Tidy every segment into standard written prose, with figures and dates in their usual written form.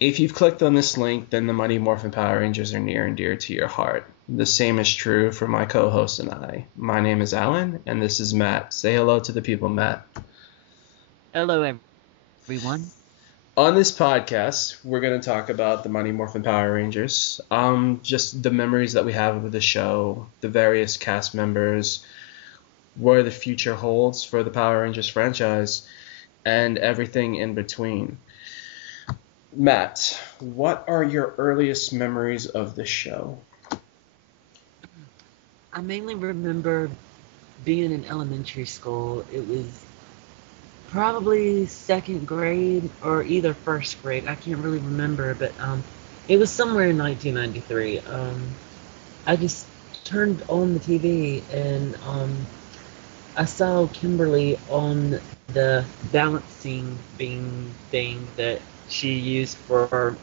If you've clicked on this link, then the Mighty Morphin Power Rangers are near and dear to your heart. The same is true for my co-host and I. My name is Alan, and this is Matt. Say hello to the people, Matt. Hello, everyone. On this podcast, we're going to talk about the Mighty Morphin Power Rangers, just the memories that we have of the show, the various cast members, where the future holds for the Power Rangers franchise, and everything in between. Matt, what are your earliest memories of the show? I mainly remember being in elementary school. It was probably second grade or either first grade. I can't really remember, but it was somewhere in 1993. I just turned on the TV and I saw Kimberly on the balancing beam thing that she used for,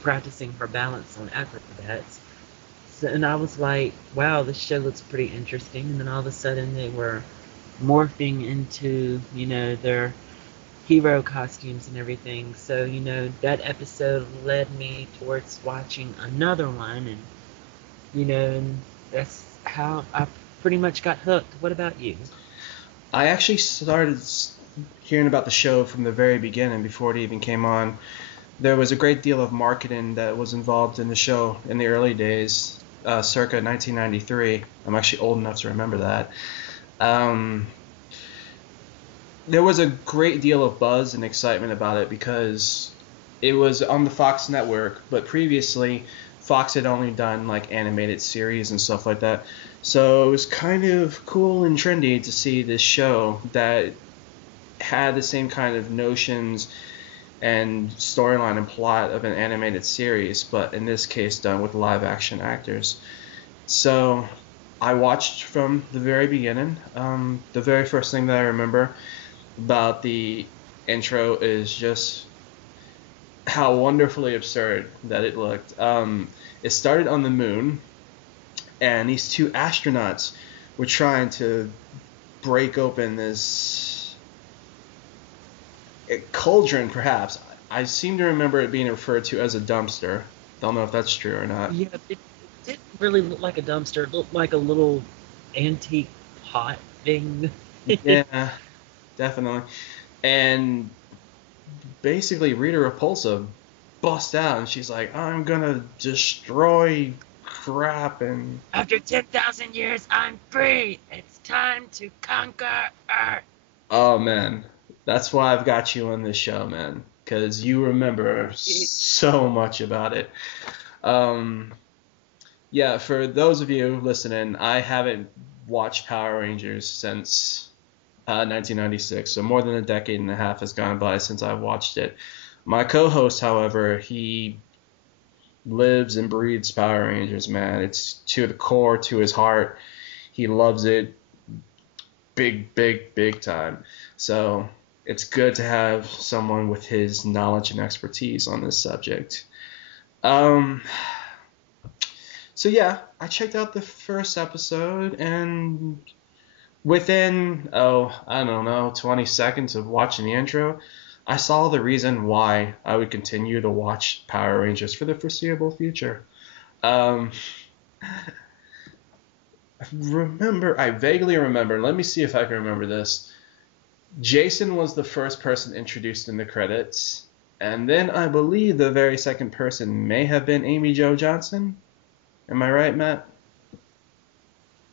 practicing her balance on acrobats. So, and I was like, wow, this show looks pretty interesting. And then all of a sudden they were morphing into, their hero costumes and everything. So, that episode led me towards watching another one. And that's how I pretty much got hooked. What about you? I actually started hearing about the show from the very beginning before it even came on. There was a great deal of marketing that was involved in the show in the early days, circa 1993. I'm actually old enough to remember that. There was a great deal of buzz and excitement about it because it was on the Fox network, but previously Fox had only done like animated series and stuff like that. So it was kind of cool and trendy to see this show that had the same kind of notions and storyline and plot of an animated series, but in this case done with live action actors. So I watched from the very beginning. The very first thing that I remember about the intro is just how wonderfully absurd that it looked. It started on the moon, and these two astronauts were trying to break open this cauldron, perhaps. I seem to remember it being referred to as a dumpster. Don't know if that's true or not. Yeah, it didn't really look like a dumpster. It looked like a little antique pot thing. Yeah, definitely. And basically, Rita Repulsa busts out, and she's like, "I'm gonna destroy crap," and After 10,000 years, I'm free. It's time to conquer Earth. oh man, that's why I've got you on this show, man, because you remember so much about it. Um, yeah, for those of you listening, I haven't watched Power Rangers since 1996, so more than a decade and a half has gone by since I've watched it. My co-host, however, he lives and breathes Power Rangers, man. It's to the core, to his heart. He loves it big, big, big time. So it's good to have someone with his knowledge and expertise on this subject. Um, so yeah, I checked out the first episode, and within, I don't know, 20 seconds of watching the intro, I saw the reason why I would continue to watch Power Rangers for the foreseeable future. Um, I vaguely remember, let me see if I can remember this. Jason was the first person introduced in the credits, and then I believe the very second person may have been Amy Jo Johnson. Am I right, Matt?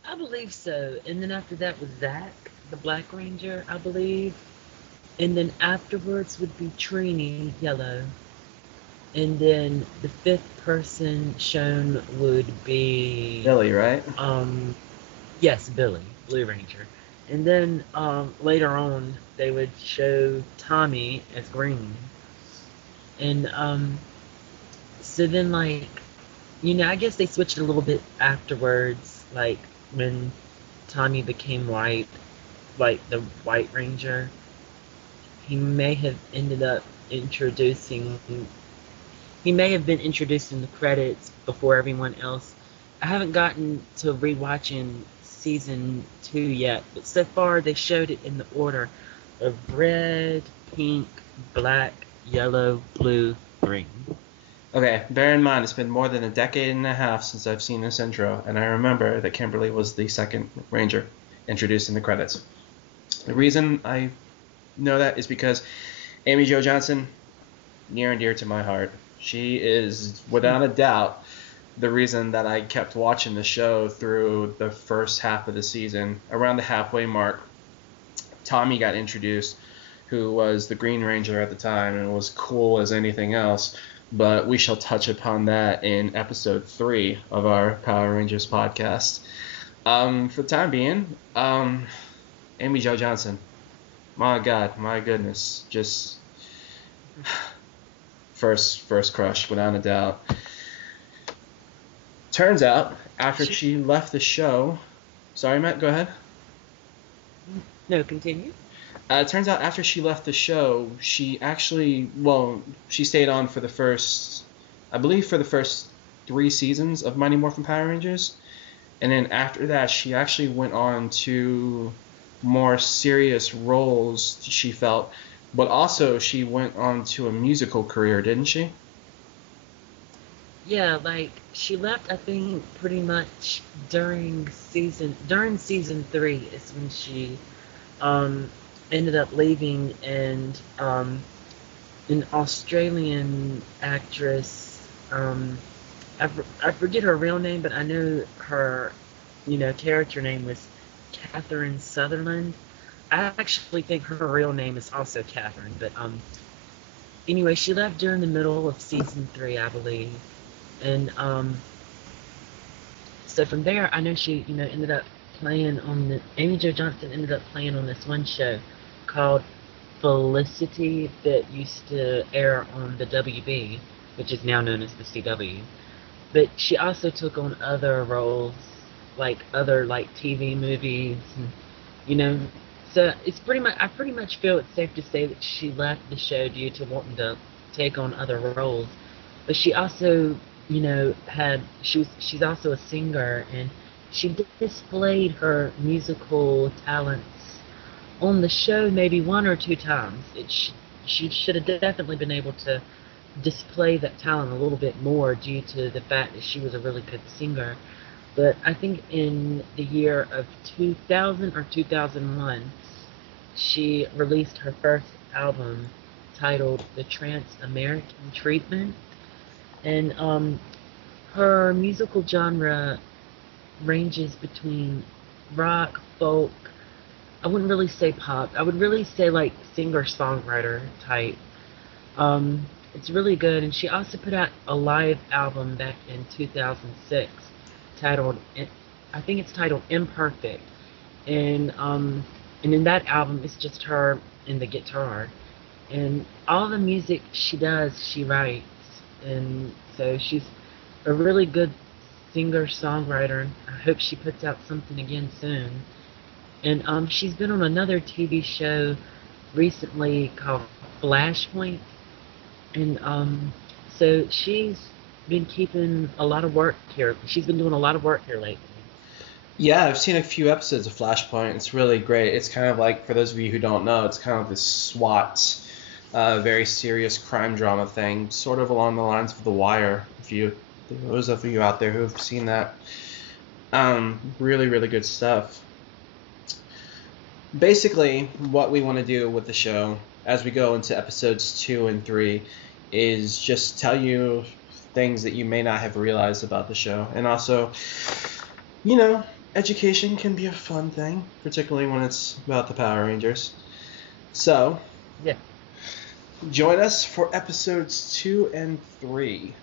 I believe so. And then after that was Zach, the Black Ranger, I believe. And then afterwards would be Trini, Yellow. And then the fifth person shown would be Billy, right? yes, Billy, Blue Ranger. And then later on they would show Tommy as Green. And so then I guess they switched a little bit afterwards, like when Tommy became white, like the White Ranger. He may have ended up introducing he may have been introduced in the credits before everyone else. I haven't gotten to rewatching season 2 yet, but so far they showed it in the order of red, pink, black, yellow, blue, green. ring. Okay, bear in mind, it's been more than a decade and a half since I've seen this intro, and I remember that Kimberly was the second Ranger introduced in the credits. The reason I know that is because Amy Jo Johnson, near and dear to my heart. She is, without a doubt, the reason that I kept watching the show through the first half of the season. Around the halfway mark, Tommy got introduced, who was the Green Ranger at the time and was cool as anything else. But we shall touch upon that in episode 3 of our Power Rangers podcast. For the time being, Amy Jo Johnson. My God, my goodness. Just first crush, without a doubt. Turns out, after she left the show... Sorry, Matt, go ahead. No, continue. It turns out after she left the show, she actually... Well, she stayed on for the first... I believe for the first 3 seasons of Mighty Morphin Power Rangers. And then after that, she actually went on to more serious roles, she felt. But also, she went on to a musical career, didn't she? Yeah, like she left, I think, pretty much during season 3 is when she ended up leaving, and an Australian actress, I forget her real name, but I know her, character name was Catherine Sutherland. I actually think her real name is also Catherine, but anyway, she left during the middle of season 3, I believe, and so from there, I know she, ended up playing on Amy Jo Johnson ended up playing on this one show called Felicity that used to air on the WB, which is now known as the CW. But she also took on other roles, like other TV movies, and, so it's I pretty much feel it's safe to say that she left the show due to wanting to take on other roles. But she also, she's also a singer, and she displayed her musical talents on the show maybe 1 or 2 times. She should have definitely been able to display that talent a little bit more due to the fact that she was a really good singer. But I think in the year of 2000 or 2001, she released her first album titled The Trans-American Treatment. And her musical genre ranges between rock, folk, I wouldn't really say pop. I would really say like singer-songwriter type. It's really good, and she also put out a live album back in 2006 titled, I think it's titled Imperfect, and in that album it's just her and the guitar, and all the music she does, she writes, and so she's a really good singer-songwriter. I hope she puts out something again soon. And she's been on another TV show recently called Flashpoint. And so she's been keeping a lot of work here. She's been doing a lot of work here lately. Yeah, I've seen a few episodes of Flashpoint. It's really great. It's kind of like, for those of you who don't know, it's kind of this SWAT, very serious crime drama thing, sort of along the lines of The Wire. Those of you out there who have seen that, really, really good stuff. Basically, what we want to do with the show as we go into episodes 2 and 3 is just tell you things that you may not have realized about the show. And also, education can be a fun thing, particularly when it's about the Power Rangers. So, yeah, join us for episodes 2 and 3